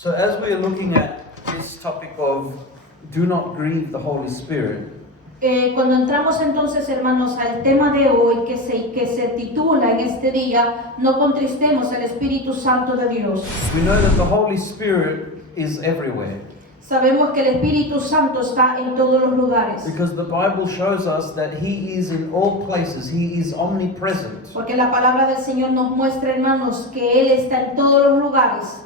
So as we are looking at this topic of do not grieve the Holy Spirit, Cuando entramos entonces, hermanos, al tema de hoy que se titula en este día, no contristemos el Espíritu Santo de Dios. we know that the Holy Spirit is everywhere Sabemos que el Espíritu Santo está en todos los lugares, because the Bible shows us that He is in all places. He is omnipresent. porque la palabra del Señor nos muestra, hermanos, que Él está en todos los lugares.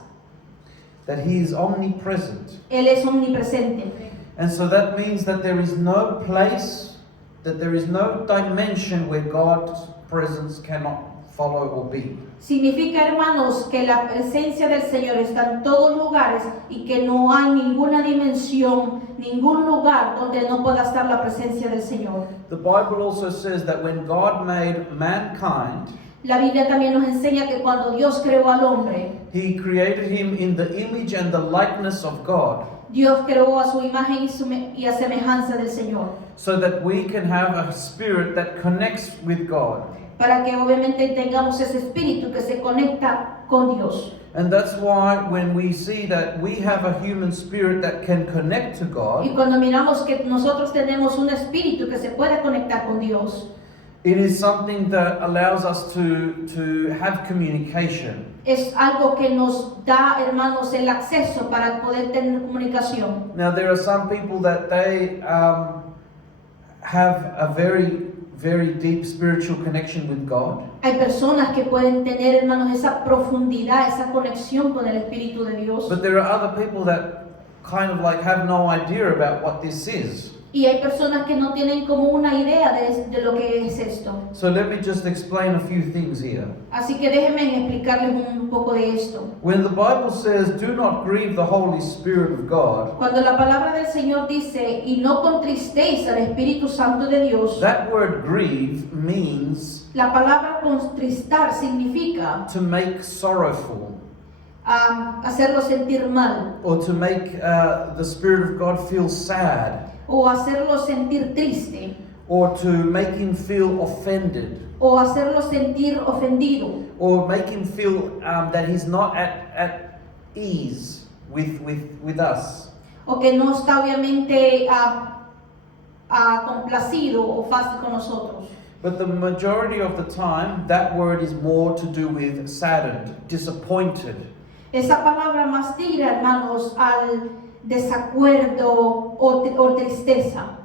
That He is omnipresent. Él es omnipresente. And so that means that there is no place, that there is no dimension where God's presence cannot follow or be. Significa, hermanos, que la presencia del Señor está en todos lugares y que no hay ninguna dimensión, ningún lugar donde no pueda estar la presencia del Señor. The Bible also says that when God made mankind, La Biblia también nos enseña que cuando Dios creó al hombre, He created him in the image and the likeness of God, Dios creó a su imagen y a semejanza del Señor, so that we can have a spirit that connects with God. para que obviamente tengamos ese espíritu que se conecta con Dios. And that's why when we see that we have a human spirit that can connect to Y God, cuando miramos que nosotros tenemos un espíritu que se puede conectar con Dios, it is something that allows us to have communication. es algo que nos da, hermanos, el acceso para poder tener comunicación. Now there are some people that they have a very deep spiritual connection with God. Hay personas que pueden tener, hermanos, esa profundidad, esa conexión con el Espíritu de Dios. But there are other people that kind of like have no idea about what this is. Y hay personas que no tienen como una idea de lo que es esto. So let me just explain a few things here. Así que déjenme explicarles un poco de esto. When the Bible says, do not grieve the Holy Spirit of God, Cuando la palabra del Señor dice, y no contristéis al Espíritu Santo de Dios, that word grieve means la palabra contristar significa to make sorrowful, hacerlo sentir mal, or to make the Spirit of God feel sad, o hacerlo sentir triste, or to make him feel offended, o hacerlo sentir ofendido, or make him feel that he's not at ease with us. o que no está obviamente complacido o fácil con nosotros. But the majority of the time, that word is more to do with saddened, disappointed. Esa palabra más tira, hermanos, al desacuerdo o tristeza.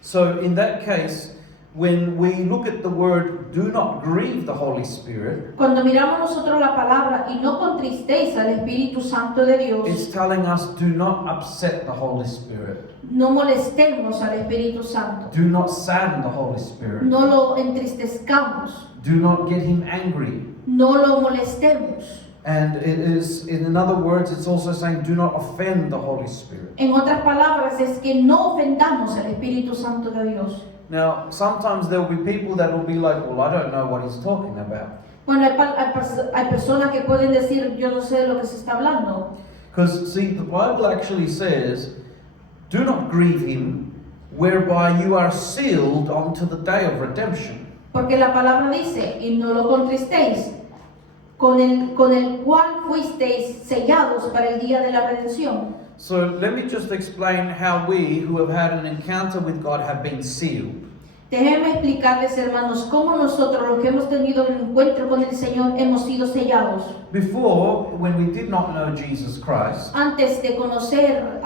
So in that case, when we look at the word, do not grieve the Holy Spirit, Cuando miramos nosotros la palabra y no contristéis al Espíritu Santo de Dios, it's telling us do not upset the Holy Spirit. no molestemos al Espíritu Santo, Do not sadden the Holy Spirit. no lo entristezcamos, Do not get him angry. no lo molestemos. And it is, in other words, it's also saying do not offend the Holy Spirit. En otras palabras, es que no ofendamos al Espíritu Santo de Dios. Now, sometimes there will be people that will be like, well, I don't know what he's talking about. Bueno, hay personas que pueden decir, yo no sé de lo que se está hablando. Because, see, the Bible actually says, do not grieve him, whereby you are sealed unto the day of redemption. Porque la palabra dice, y no lo contristéis, con el cual fuisteis sellados para el día de la redención. So let me just explain how we, who have had an encounter with God, have been sealed. Déjenme explicarles, hermanos, cómo nosotros, los que hemos tenido un encuentro con el Señor, hemos sido sellados. Before, when we did not know Jesus Christ, Antes de conocer,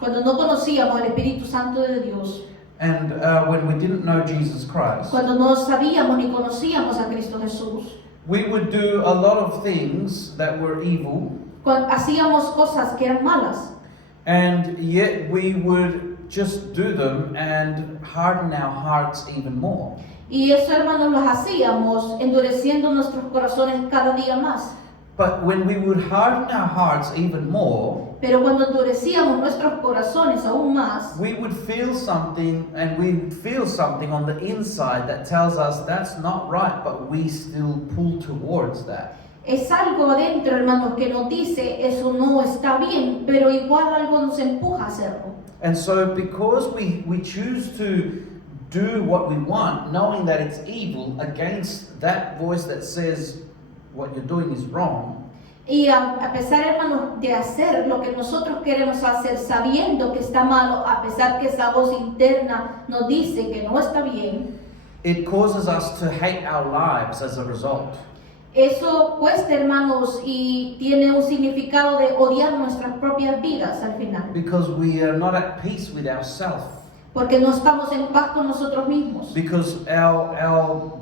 cuando no conocíamos el Espíritu Santo de Dios, and when we didn't know Jesus Christ, cuando no sabíamos ni conocíamos a Cristo Jesús, we would do a lot of things that were evil, cuando hacíamos cosas que eran malas, and yet we would just do them and harden our hearts even more. y eso, hermanos, lo hacíamos endureciendo nuestros corazones cada día más. But when we would harden our hearts even more, Pero cuando endurecíamos nuestros corazones aún más, we would feel something, and we would feel something on the inside that tells us that's not right, but we still pull towards that. es algo adentro, hermanos, que nos dice eso no está bien, pero igual algo nos empuja a hacerlo. And so because we choose to do what we want, knowing that it's evil, against that voice that says what you're doing is wrong, Y a pesar, hermanos, de hacer lo que nosotros queremos hacer, sabiendo que está malo, a pesar que esa voz interna nos dice que no está bien, it causes us to hate our lives as a result. eso cuesta, hermanos, y tiene un significado de odiar nuestras propias vidas al final. Because we are not at peace with ourselves. Porque no estamos en paz con nosotros mismos. Because our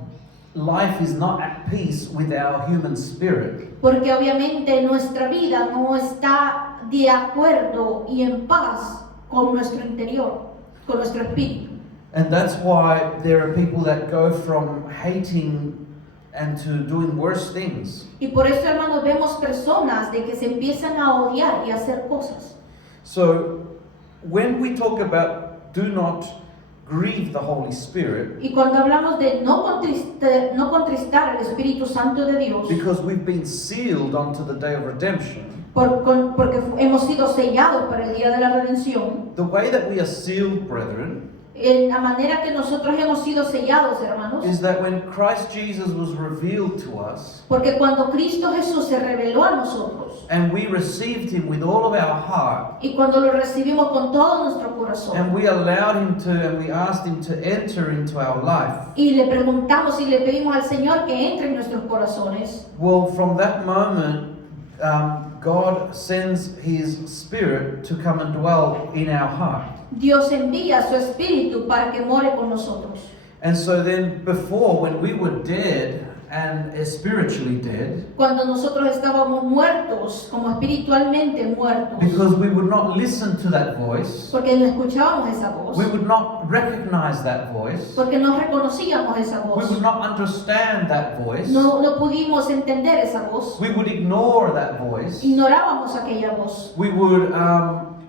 life is not at peace with our human spirit. Porque obviamente nuestra vida no está de acuerdo y en paz con nuestro interior, con nuestro espíritu. And that's why there are people that go from hating and to doing worse things. Y por eso, hermanos, vemos personas de que se empiezan a odiar y a hacer cosas. So when we talk about do not grieve the Holy Spirit, Y cuando hablamos de no contristar al Espíritu Santo de Dios, because we've been sealed unto the day of redemption, porque hemos sido sellados para el día de la redención, the way that we are sealed, brethren, en la manera que nosotros hemos sido sellados, hermanos, is that when Christ Jesus was revealed to us porque cuando Cristo Jesús se reveló a nosotros and we received him with all of our heart, y cuando lo recibimos con todo nuestro corazón and we allowed him to, and we asked him to enter into our life, y le preguntamos y le pedimos al Señor que entre en nuestros corazones, well, from that moment, God sends his Spirit to come and dwell in our heart. Dios envía su Espíritu para que more con nosotros. And so then before, when we were dead and spiritually dead, Cuando nosotros estábamos muertos, como espiritualmente muertos, because we would not listen to that voice, porque no escuchábamos esa voz, we would not recognize that voice, porque no reconocíamos esa we voz, would not understand that voice, no pudimos entender esa voz, we would ignore that voice, ignorábamos aquella voz, we would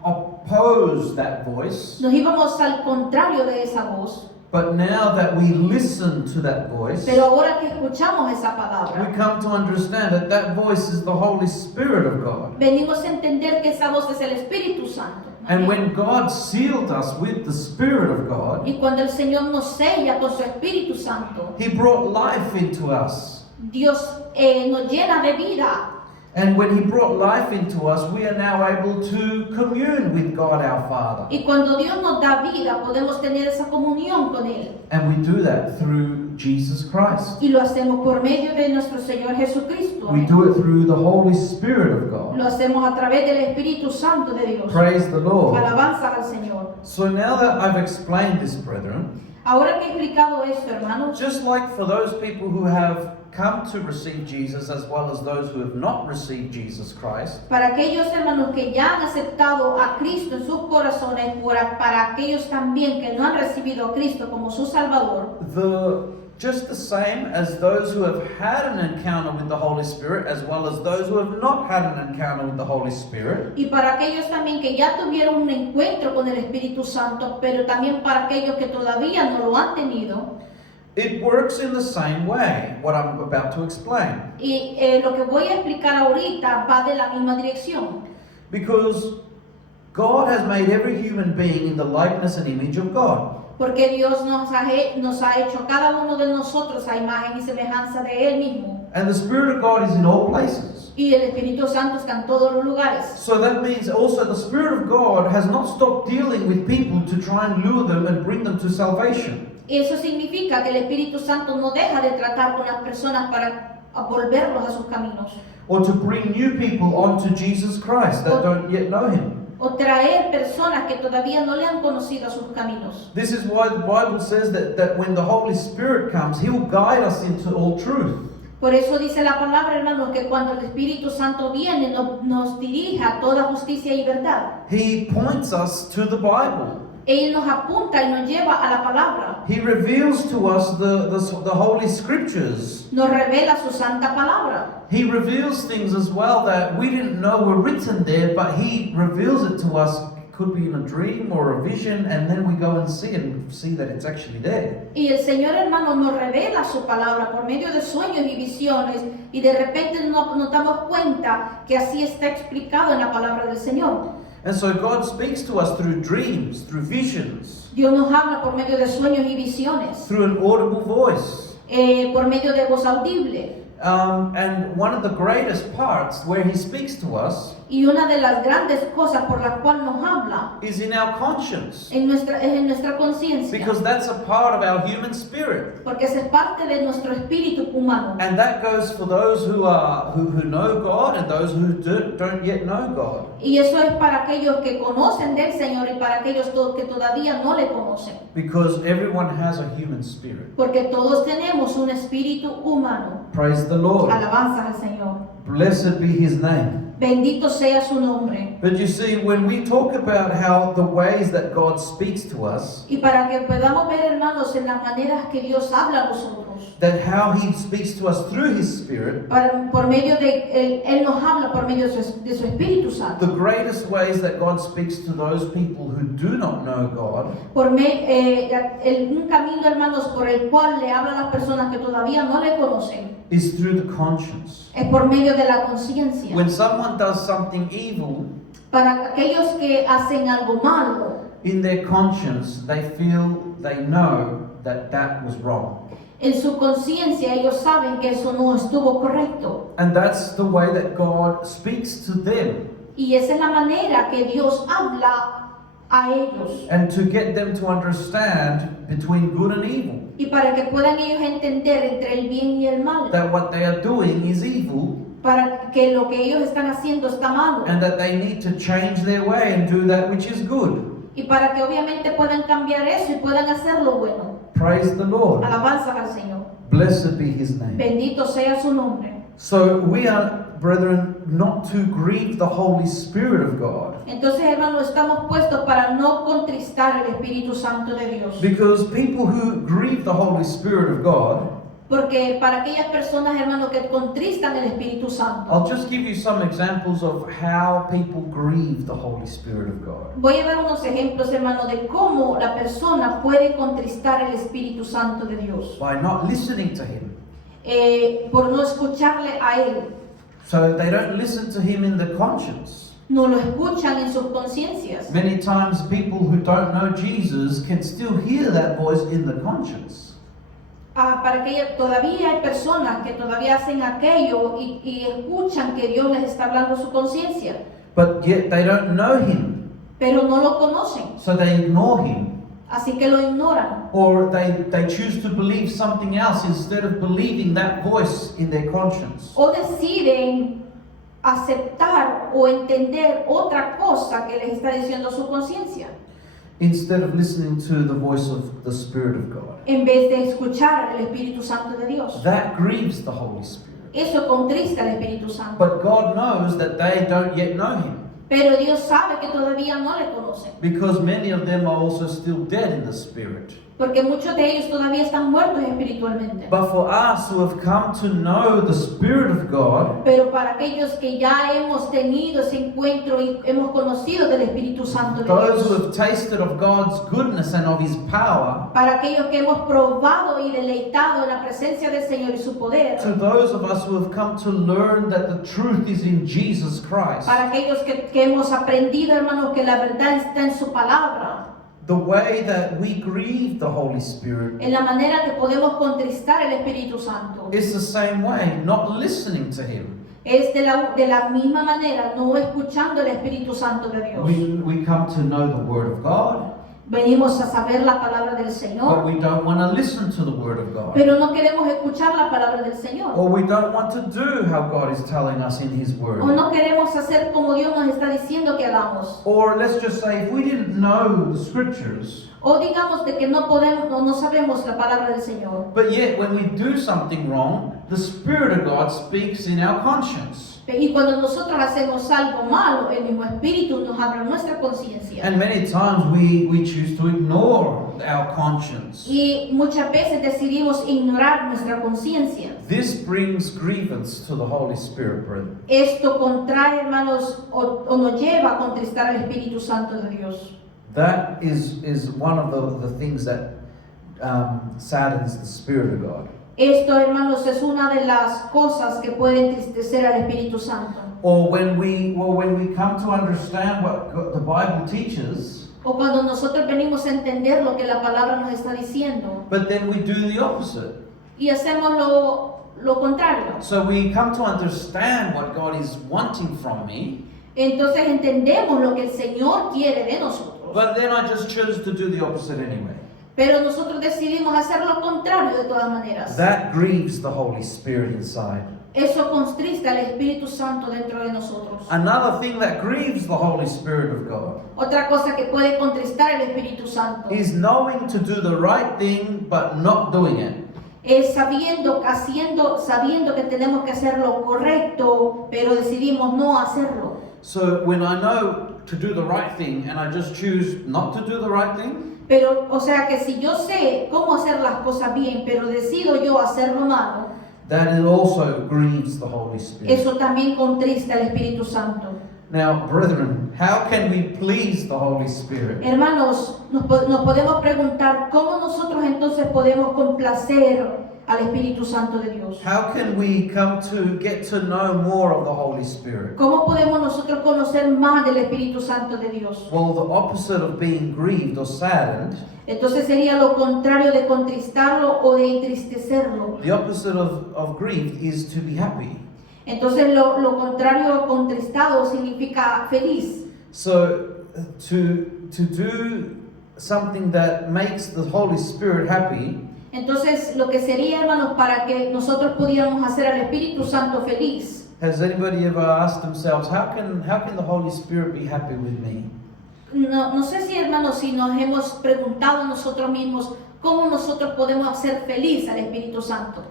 oppose that voice. nos íbamos al contrario de esa voz. But now that we listen to that voice, Pero ahora que escuchamos esa we palabra, come to understand that that voice is the Holy Spirit of God. venimos a entender que esa voz es el Espíritu Santo. And when God sealed us with the Spirit of God, Y cuando el Señor nos sella con su Espíritu Santo, He brought life into us. Dios nos llena de vida. And when He brought life into us, we are now able to commune with God our Father. Y cuando Dios nos da vida, podemos tener esa comunión con Él. And we do that through Jesus Christ. Y lo hacemos por medio de nuestro Señor Jesucristo. We do it through the Holy Spirit of God. Lo hacemos a través del Espíritu Santo de Dios. Praise the Lord. Alabanza al Señor. So now that I've explained this, brethren, Ahora que he explicado esto, hermanos, just like for those people who have come to receive Jesus as well as those who have not received Jesus Christ, para aquellos hermanos que ya han aceptado a Cristo en sus corazones, para aquellos también que no han recibido a Cristo como su Salvador, just the same as those who have had an encounter with the Holy Spirit as well as those who have not had an encounter with the Holy Spirit, y para aquellos también que ya tuvieron un encuentro con el Espíritu Santo, pero también para aquellos que todavía no lo han tenido, it works in the same way, what I'm about to explain. y lo que voy a explicar ahorita va de la misma dirección. Because God has made every human being in the likeness and image of God. Porque Dios nos ha hecho a cada uno de nosotros a imagen y semejanza de Él mismo. And the Spirit of God is in all places. Y el Espíritu Santo está en todos los lugares. So that means also the Spirit of God has not stopped dealing with people to try and lure them and bring them to salvation. Eso significa que el Espíritu Santo no deja de tratar con las personas para volverlos a sus caminos. Or to bring new people onto Jesus Christ that don't yet know Him. O traer personas que todavía no le han conocido a sus caminos. This is why the Bible says that when the Holy Spirit comes, He will guide us into all truth. Por eso dice la palabra, hermanos, que cuando el Espíritu Santo viene, nos dirija a toda justicia y verdad. He points us to the Bible. Él nos apunta y nos lleva a la palabra. He reveals to us the Holy Scriptures. Nos revela su santa palabra. He reveals things as well that we didn't know were written there, but He reveals it to us. It could be in a dream or a vision, and then we go and see that it's actually there. Y el Señor, hermano, nos revela su palabra por medio de sueños y visiones, y de repente nos damos cuenta que así está explicado en la palabra del Señor. And so God speaks to us through dreams, through visions, Dios nos habla por medio de sueños y visiones, through an audible voice. por medio de voz audible. And one of the greatest parts where he speaks to us Y una de las grandes cosas por las cuales nos habla is in our conscience. es en nuestra conciencia. Because that's a part of our human spirit. Porque esa es parte de nuestro espíritu humano. And that goes for those who know God and those who don't yet know God. Y eso es para aquellos que conocen del Señor y para aquellos que todavía no le conocen. Because everyone has a human spirit. Porque todos tenemos un espíritu humano. Praise the Lord. Alabanza al Señor. Blessed be his name. Bendito sea su nombre. But you see, when we talk about how the ways that God speaks to us, Y para que podamos ver, hermanos, en las maneras que Dios habla a nosotros, that how he speaks to us through his spirit, por medio de Él nos habla por medio de su Espíritu Santo. the greatest ways that God speaks to those people who do not know God Un camino, hermanos, por el cual le habla a las personas que todavía no le conocen, is through the conscience. es por medio de la conciencia. When someone does something evil, Para aquellos que hacen algo malo, in their conscience, they know that that was wrong. en su conciencia ellos saben que eso no estuvo correcto. And that's the way that God speaks to them. Y esa es la manera que Dios habla a ellos. And to get them to understand between good and evil, Y para que puedan ellos entender entre el bien y el mal. that what they are doing is evil, Para que lo que ellos están haciendo está malo. and that they need to change their way and do that which is good. Y para que obviamente puedan cambiar eso y puedan hacer lo bueno. Praise the Lord. Alabanza al Señor. Blessed be his name. Bendito sea su nombre. So we are, brethren, not to grieve the Holy Spirit of God. Entonces, hermanos, estamos puestos para no contristar el Espíritu Santo de Dios. Because people who grieve the Holy Spirit of God, Porque para aquellas personas, hermanos, que contristan el Espíritu Santo, I'll just give you some examples of how people grieve the Holy Spirit of God. voy a dar unos ejemplos, hermanos, de cómo la persona puede contristar el Espíritu Santo de Dios. By not listening to him. Por no escucharle a Él. So they don't listen to him in the conscience. No lo escuchan en sus conciencias. Many times people who don't know Jesus can still hear that voice in the conscience. Para que todavía hay personas que todavía hacen aquello y escuchan que Dios les está hablando a su conciencia, But yet they don't know him. pero no lo conocen, So they ignore him. así que lo ignoran. Or they choose to believe something else instead of believing that voice in their conscience. O deciden aceptar o entender otra cosa que les está diciendo su conciencia, Instead of listening to the voice of the Spirit of God. en vez de escuchar el Espíritu Santo de Dios. That grieves the Holy Spirit. Eso contrista al Espíritu Santo. But God knows that they don't yet know him. Pero Dios sabe que todavía no le conocen, Because many of them are also still dead in the Spirit. porque muchos de ellos todavía están muertos espiritualmente. But for us who have come to know the Spirit of God, Pero para aquellos que ya hemos tenido ese encuentro y hemos conocido del Espíritu Santo de those who Dios, have tasted of God's goodness and of His power, para aquellos que hemos probado y deleitado en la presencia del Señor y su poder, to those of us who have come to learn that the truth is in Jesus Christ, para aquellos que hemos aprendido, hermanos, que la verdad está en su palabra, the way that we grieve the Holy Spirit en la manera que podemos contristar el Espíritu Santo, is the same way, not listening to Him. es de la misma manera, no escuchando el Espíritu Santo de Dios. We come to know the Word of God, Venimos a saber la palabra del but Señor, we don't want to listen to the Word of God. pero no queremos escuchar la palabra del Señor. Or we don't want to do how God is telling us in His Word. O no queremos hacer como Dios nos está diciendo que hagamos. Or let's just say, if we didn't know the Scriptures, O digamos de que no podemos o no sabemos la palabra del Señor. but yet when we do something wrong, the Spirit of God speaks in our conscience. Y cuando nosotros hacemos algo malo, el mismo Espíritu nos habla en nuestra conciencia. And many times we choose to ignore our conscience. Y muchas veces decidimos ignorar nuestra conciencia. This brings grievance to the Holy Spirit, brethren. Esto contrae, hermanos, o nos lleva a contristar al Espíritu Santo de Dios. That is one of the things that saddens the Spirit of God. Esto, hermanos, es una de las cosas que puede entristecer al Espíritu Santo. Or when we come to understand what the Bible teaches, O cuando nosotros venimos a entender lo que la palabra nos está diciendo but then we do the opposite. y hacemos lo contrario. So we come to understand what God is wanting from me, Entonces entendemos lo que el Señor quiere de nosotros. but then I just choose to do the opposite anyway. Pero nosotros decidimos hacer lo contrario de todas maneras. That grieves the Holy Spirit inside. Eso contrista al Espíritu Santo dentro de nosotros. Another thing that grieves the Holy Spirit of God Otra cosa que puede contristar al Espíritu Santo is knowing to do the right thing but not doing it. es sabiendo que tenemos que hacer lo correcto, pero decidimos no hacerlo. So when I know to do the right thing and I just choose not to do the right thing, Pero, o sea que si yo sé cómo hacer las cosas bien, pero decido yo hacer lo malo, that it also grieves the Holy Spirit. eso también contrista al Espíritu Santo. Now, brethren, how can we please the Holy Spirit? Hermanos, nos podemos preguntar cómo nosotros entonces podemos complacer al Espíritu Santo de Dios. How can we come to get to know more of the Holy Spirit? ¿Cómo podemos nosotros conocer más del Espíritu Santo de Dios? Well, the opposite of being grieved or saddened, Entonces sería lo contrario de contristarlo o de entristecerlo. the opposite of grief is to be happy. Entonces lo contrario a contristado significa feliz. So, to do something that makes the Holy Spirit happy, Entonces lo que sería, hermanos, para que nosotros pudiéramos hacer al Espíritu Santo feliz. has anybody ever asked themselves, how can the Holy Spirit be happy with me? No sé si, hermanos, si nos hemos preguntado nosotros mismos cómo nosotros podemos hacer feliz al Espíritu Santo.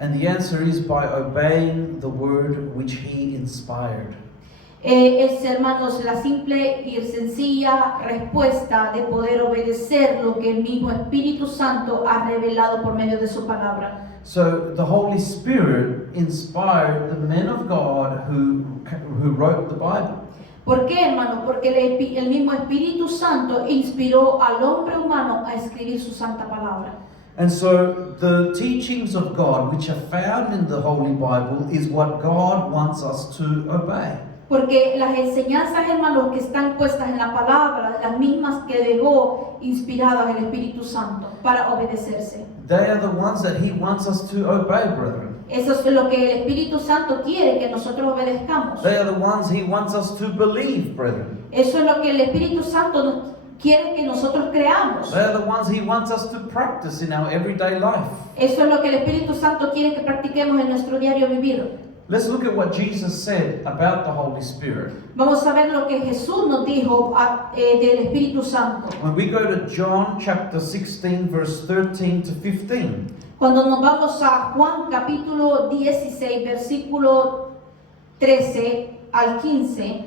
And the answer is by obeying the word which He inspired. Es, hermanos, la simple y sencilla respuesta de poder obedecer lo que el mismo Espíritu Santo ha revelado por medio de su palabra. So the Holy Spirit inspired the men of God who wrote the Bible. ¿Por qué, hermano? Porque el mismo Espíritu Santo inspiró al hombre humano a escribir su santa palabra. And so the teachings of God which are found in the Holy Bible is what God wants us to obey. Porque las enseñanzas, hermanos, que están puestas en la palabra, las mismas que dejó inspiradas el Espíritu Santo para obedecerse. They are the ones that He wants us to obey, brethren. Eso es lo que el Espíritu Santo quiere que nosotros obedezcamos. They are the ones He wants us to believe, brethren. Eso es lo que el Espíritu Santo quiere que nosotros creamos. They are the ones He wants us to practice in our everyday life. Eso es lo que el Espíritu Santo quiere que practiquemos en nuestro diario vivir. Let's look at what Jesus said about the Holy Spirit. Vamos a ver lo que Jesús nos dijo del Espíritu Santo. When we go to John chapter 16, verse 13 to 15, Cuando nos vamos a Juan capítulo 16, versículo 13 al 15,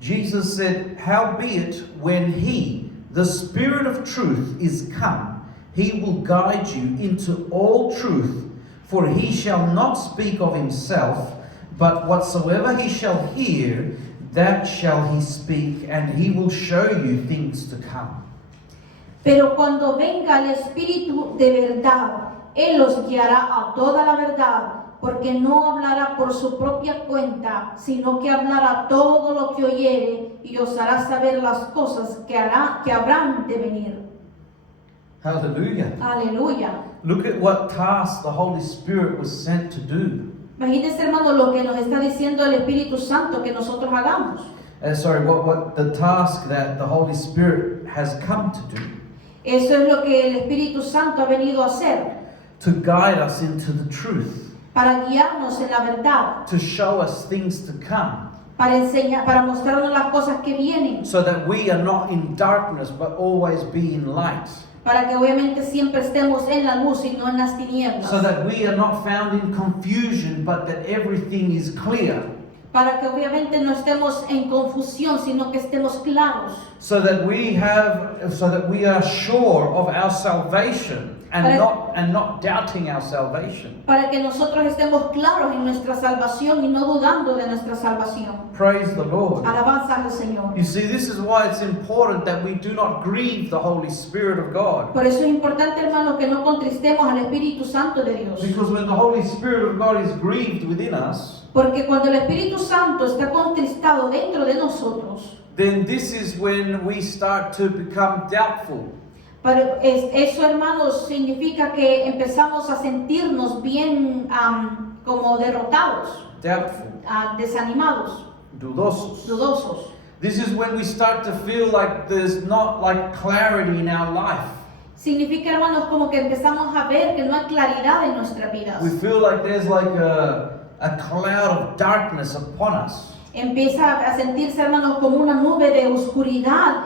Jesus said, "Howbeit, when He, the Spirit of truth, is come, He will guide you into all truth, for He shall not speak of Himself, but whatsoever He shall hear, that shall He speak, and He will show you things to come." pero cuando venga el Espíritu de verdad, Él los guiará a toda la verdad, porque no hablará por su propia cuenta, sino que hablará todo lo que oyere y os hará saber las cosas que habrán de venir. Hallelujah. Aleluya. Look at what task the Holy Spirit was sent to do. Imagínense, hermano, lo que nos está diciendo el Espíritu Santo que nosotros hagamos. What the task that the Holy Spirit has come to do. Eso es lo que el Espíritu Santo ha venido a hacer, To guide us into the truth. para guiarnos en la verdad, To show us things to come. para enseñar, para mostrarnos las cosas que vienen, So that we are not in darkness but always be in light. para que obviamente siempre estemos en la luz y no en las tinieblas, So that we are not found in confusion but that everything is clear. para que obviamente no estemos en confusión, sino que estemos claros, So that we are sure of our salvation and not doubting our salvation. para que nosotros estemos claros en nuestra salvación y no dudando de nuestra salvación. Praise the Lord. Alabanza al Señor. You see, this is why it's important that we do not grieve the Holy Spirit of God. Por eso es importante, hermano, que no contristemos al Espíritu Santo de Dios. Because when the Holy Spirit of God is grieved within us, Porque cuando el Espíritu Santo está contristado dentro de nosotros, then this is when we start to become doubtful. Pero eso, hermanos, significa que empezamos a sentirnos bien como derrotados, doubtful, desanimados, dudosos. dudosos. This is when we start to feel like there's not like clarity in our life. Significa, hermanos, como que empezamos a ver que no hay claridad en nuestras vidas. We feel like there's like a cloud of darkness upon us. Empieza a sentirse, hermanos, como una nube de oscuridad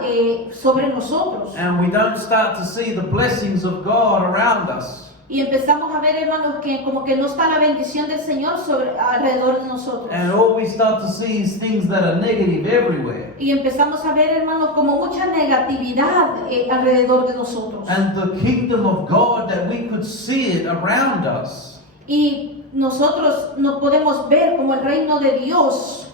sobre nosotros. And we don't start to see the blessings of God around us. Y empezamos a ver, hermanos, que como que no está la bendición del Señor alrededor de nosotros. And all we start to see is things that are negative everywhere. Y empezamos a ver, hermanos, como mucha negatividad alrededor de nosotros. And the kingdom of God, that we could see it around us. Y nosotros no podemos ver como el reino de Dios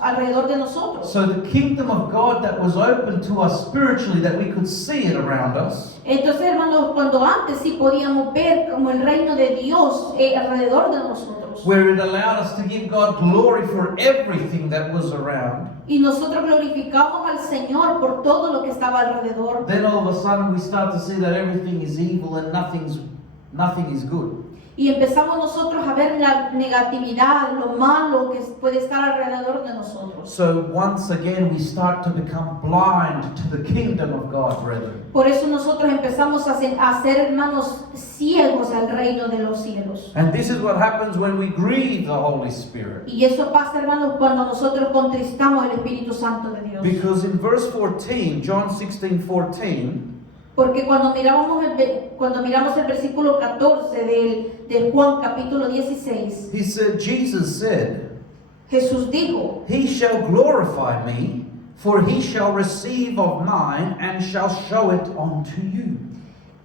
alrededor de nosotros. So the kingdom of God that was open to us spiritually, that we could see it around us. Entonces, hermanos, cuando antes sí podíamos ver como el reino de Dios alrededor de nosotros. Where it allowed us to give God glory for everything that was around. Y nosotros glorificamos al Señor por todo lo que estaba alrededor. Then all of a sudden we start to see that everything is evil and nothing is good. Y empezamos nosotros a ver la negatividad, lo malo que puede estar alrededor de nosotros. So once again we start to become blind to the kingdom of God, brethren. Por eso nosotros empezamos a ser hermanos ciegos al reino de los cielos. And this is what happens when we grieve the Holy Spirit. Y eso pasa, hermanos, cuando nosotros contristamos el Espíritu Santo de Dios. Because in verse 14, John 16:14, Porque cuando miramos el versículo 14 de Juan capítulo 16, Jesus said, Jesús dijo, He shall glorify me, for he shall receive of mine and shall show it unto you.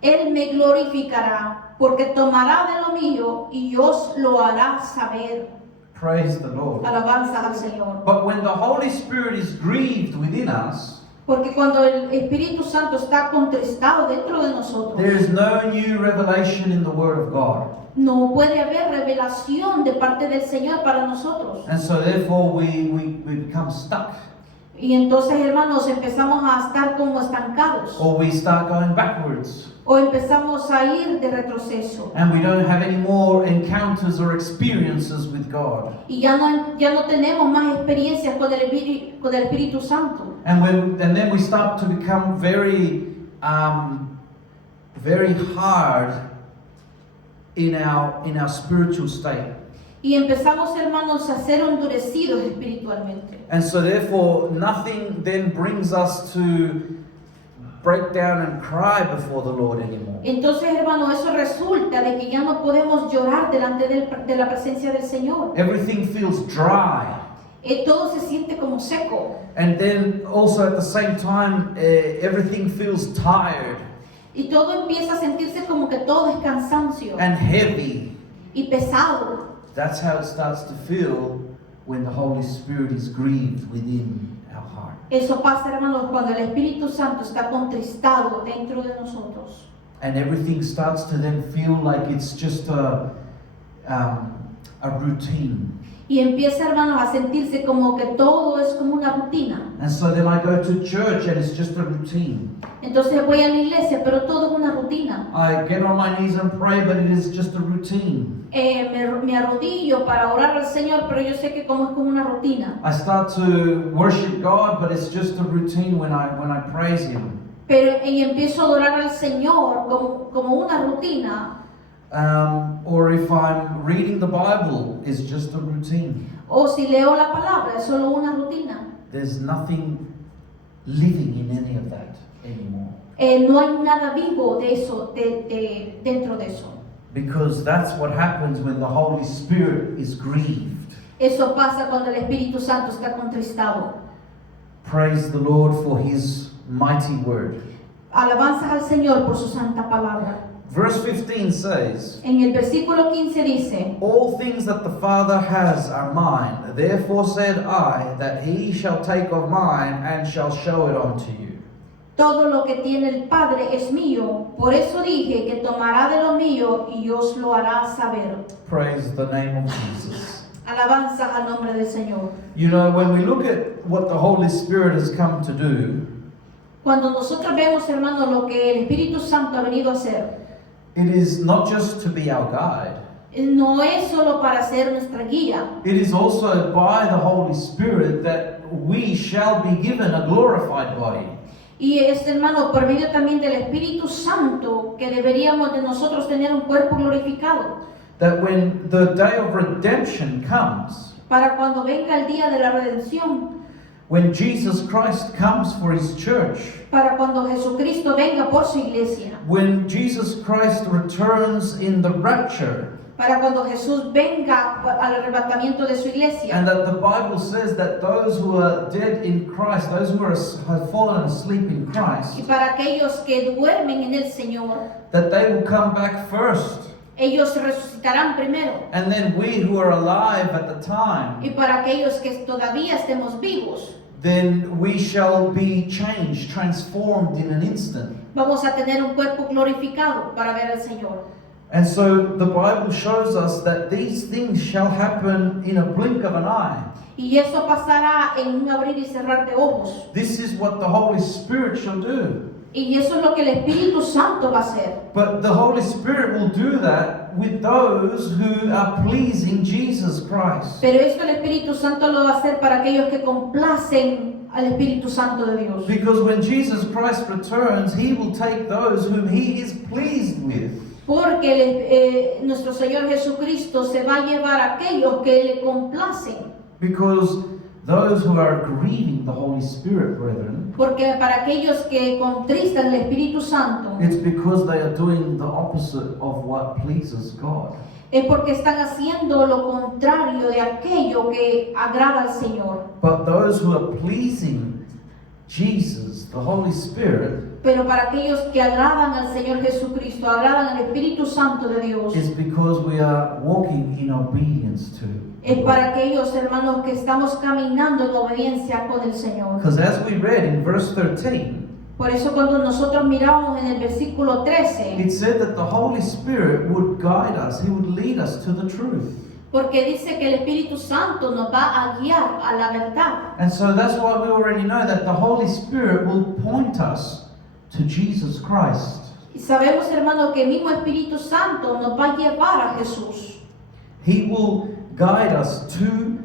Él me glorificará, porque tomará de lo mío y os lo hará saber. Praise the Lord. Alabanza al Señor. But when the Holy Spirit is grieved within us, Porque cuando el Espíritu Santo está contristado dentro de nosotros, there is no new revelation in the Word of God. no puede haber revelación de parte del Señor para nosotros. And so therefore we become stuck. Y entonces, hermanos, empezamos a estar como estancados. Or we start going backwards. O empezamos a ir de retroceso. And we don't have any more encounters or experiences with God. Y ya no tenemos más experiencias con el Espíritu Santo. And then we start to become very hard in our spiritual state. Y empezamos, hermanos, a ser endurecidos espiritualmente. And so therefore nothing then brings us to break down and cry before the Lord anymore. Entonces, hermano, eso resulta de que ya no podemos llorar delante de la presencia del Señor. Everything feels dry. Todo se siente como seco. And then also at the same time, everything feels tired Y todo empieza a sentirse como que todo es cansancio and heavy. y pesado. That's how it starts to feel when the Holy Spirit is grieved within our heart. Eso pasa, hermanos, cuando el Espíritu Santo está contristado dentro de nosotros. And everything starts to then feel like it's just a routine. Y empieza, hermanos, a sentirse como que todo es como una rutina. And so then I go to church and it's just a routine. Entonces voy a la iglesia, pero todo es una rutina. I get on my knees and pray, but it is just a routine. Me arrodillo para orar al Señor, pero yo sé que como es como una rutina. I start to worship God, but it's just a routine when I praise Him. Y empiezo a adorar al Señor como una rutina. Or if I'm reading the Bible, it's just a routine. O si leo la palabra, es solo una rutina. There's nothing living in any of that anymore. No hay nada vivo de eso, dentro de eso. Because that's what happens when the Holy Spirit is grieved. Eso pasa cuando el Espíritu Santo está contristado. Praise the Lord for His mighty word. Alabanzas al Señor por su santa palabra. Verse 15 says, En el versículo 15 dice, All things that the Father has are mine. Therefore said I, that He shall take of mine and shall show it unto you. todo lo que tiene el Padre es mío, por eso dije que tomará de lo mío y os lo hará saber. Praise the name of Jesus. Alabanzas al nombre del Señor. You know, when we look at what the Holy Spirit has come to do, Cuando nosotros vemos, hermano, lo que el Espíritu Santo ha venido a hacer, it is not just to be our guide, no es solo para ser nuestra guía, it is also by the Holy Spirit that we shall be given a glorified body. y es, hermano, por medio también del Espíritu Santo que deberíamos de nosotros tener un cuerpo glorificado, That when the day of redemption comes, para cuando venga el día de la redención, when Jesus Christ comes for his church, para cuando Jesucristo venga por su iglesia, when Jesus Christ returns in the rapture, para cuando Jesús venga al arrebatamiento de su iglesia. and that the Bible says that those who are dead in Christ, those who have fallen asleep in Y Christ, para aquellos que duermen en el Señor, that they will come back first. ellos resucitarán primero. And then we who are alive at the time, Y para aquellos que todavía estemos vivos, then we shall be changed, transformed in an instant. vamos a tener un cuerpo glorificado para ver al Señor. And so the Bible shows us that these things shall happen in a blink of an eye. Y eso pasará en un abrir y cerrar de ojos. This is what the Holy Spirit shall do. Y eso es lo que el Espíritu Santo va a hacer. But the Holy Spirit will do that with those who are pleasing Jesus Christ. Pero esto el Espíritu Santo lo va a hacer para aquellos que complacen al Espíritu Santo de Dios. Because when Jesus Christ returns, he will take those whom he is pleased with. Porque nuestro Señor Jesucristo se va a llevar a aquellos que le complacen. Because those who are grieving the Holy Spirit, brethren, Porque para aquellos que contristan el Espíritu Santo, it's because they are doing the opposite of what pleases God. es porque están haciendo lo contrario de aquello que agrada al Señor. But those who are pleasing Jesus, the Holy Spirit, Pero para aquellos que agradan al Señor Jesucristo, agradan al Espíritu Santo de Dios, is because we are walking in obedience to. es para aquellos hermanos que estamos caminando en obediencia con el Señor. Because as we read in verse 13, Por eso cuando nosotros mirábamos en el versículo 13, it said that the Holy Spirit would guide us, he would lead us to the truth. porque dice que el Espíritu Santo nos va a guiar a la verdad. And so that's why we already know that the Holy Spirit will point us to Jesus Christ. Y sabemos, hermanos, que el mismo Espíritu Santo nos va a llevar a Jesús. He will guide us to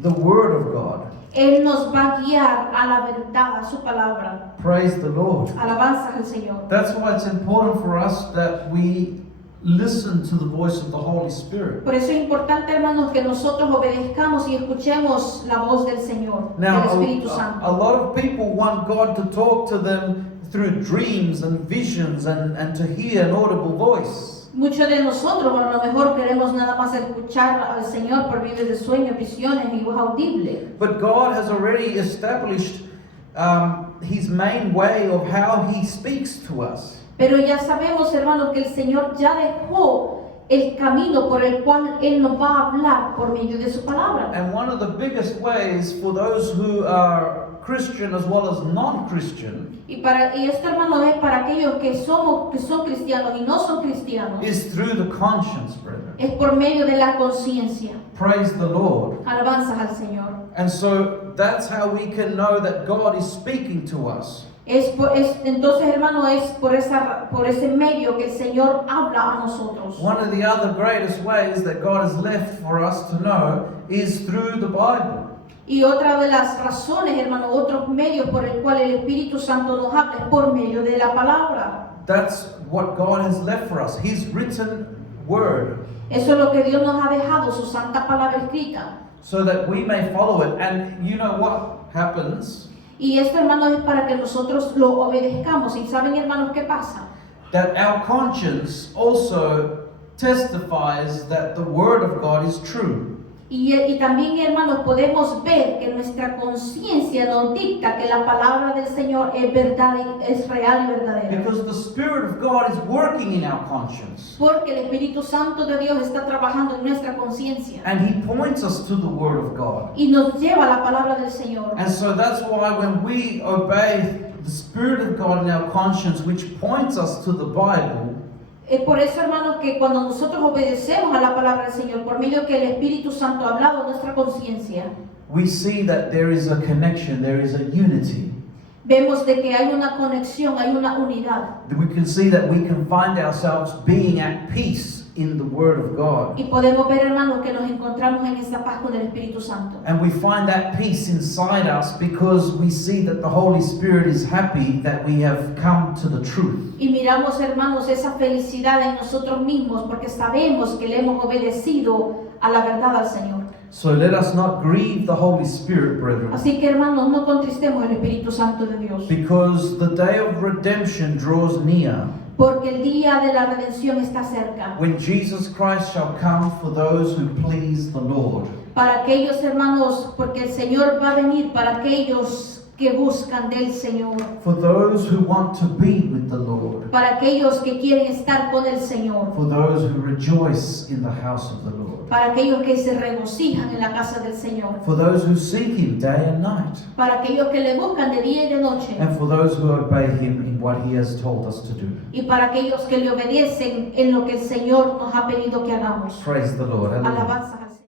the Word of God. Él nos va a guiar a la verdad, a su palabra. Praise the Lord. Alabanza al Señor. That's why it's important for us that we listen to the voice of the Holy Spirit. Por eso es importante, hermanos, que nosotros obedezcamos y escuchemos la voz del Señor, del Now, Espíritu a Santo. lot of people want God to talk to them through dreams and visions and to hear an audible voice. Muchos de nosotros a lo mejor queremos nada más escuchar al Señor por medio de sueños, visiones y voz audible. But God has already established His main way of how He speaks to us. Pero ya sabemos, hermanos, que el Señor ya dejó el camino por el cual Él nos va a hablar por medio de su palabra. And one of the biggest ways for those who are Christian as well as non-Christian Y esto, hermano, es para aquellos que son cristianos y no son cristianos. is through the conscience, brethren. Es por medio de la conciencia. Praise the Lord. Alabanzas al Señor. And so that's how we can know that God is speaking to us. Entonces, hermano, es por ese medio que el Señor habla a nosotros. One of the other greatest ways that God has left for us to know is through the Bible. Y otra de las razones, hermano, otros medios por el cual el Espíritu Santo nos habla es por medio de la palabra. That's what God has left for us, His written word, Eso es lo que Dios nos ha dejado, su santa palabra escrita. so that we may follow it. And you know what happens? Y esto, hermanos, es para que nosotros lo obedezcamos. ¿Y saben, hermanos, qué pasa? That our conscience also testifies that the word of God is true. Y también, hermanos, podemos ver que nuestra conciencia nos dicta que la palabra del Señor es verdad, es real y verdadera. Because the Spirit of God is working in our conscience. Porque el Espíritu Santo de Dios está trabajando en nuestra conciencia And He points us to the Word of God. y nos lleva a la palabra del Señor. And so that's why when we obey the Spirit of God in our conscience, which points us to the Bible, Es por eso, hermanos, que cuando nosotros obedecemos a la palabra del Señor, por medio que el Espíritu Santo ha hablado a nuestra conciencia, we see that there is a connection, there is a unity. vemos de que hay una conexión, hay una unidad. We can see that we can find ourselves being at peace in the Word of God. Y podemos ver, hermanos, que nos encontramos en esta paz con el Espíritu Santo. And we find that peace inside us because we see that the Holy Spirit is happy that we have come to the truth. Y miramos, hermanos, esa felicidad en nosotros mismos porque sabemos que le hemos obedecido a la verdad al Señor. So let us not grieve the Holy Spirit, brethren, Así que, hermanos, no contristemos el Espíritu Santo de Dios, because the day of redemption draws near, porque el día de la redención está cerca. when Jesus Christ shall come for those who please the Lord. Para aquellos, hermanos, porque el Señor va a venir para aquellos que buscan del Señor, For those who want to be with the Lord, para aquellos que quieren estar con el Señor, for those who rejoice in the house of the Lord, para aquellos que se regocijan en la casa del Señor, for those who seek Him day and night, para aquellos que le buscan de día y de noche, and for those who obey Him in what He has told us to do. y para aquellos que le obedecen en lo que el Señor nos ha pedido que hagamos. Praise the Lord. Hallelujah. Alabanza.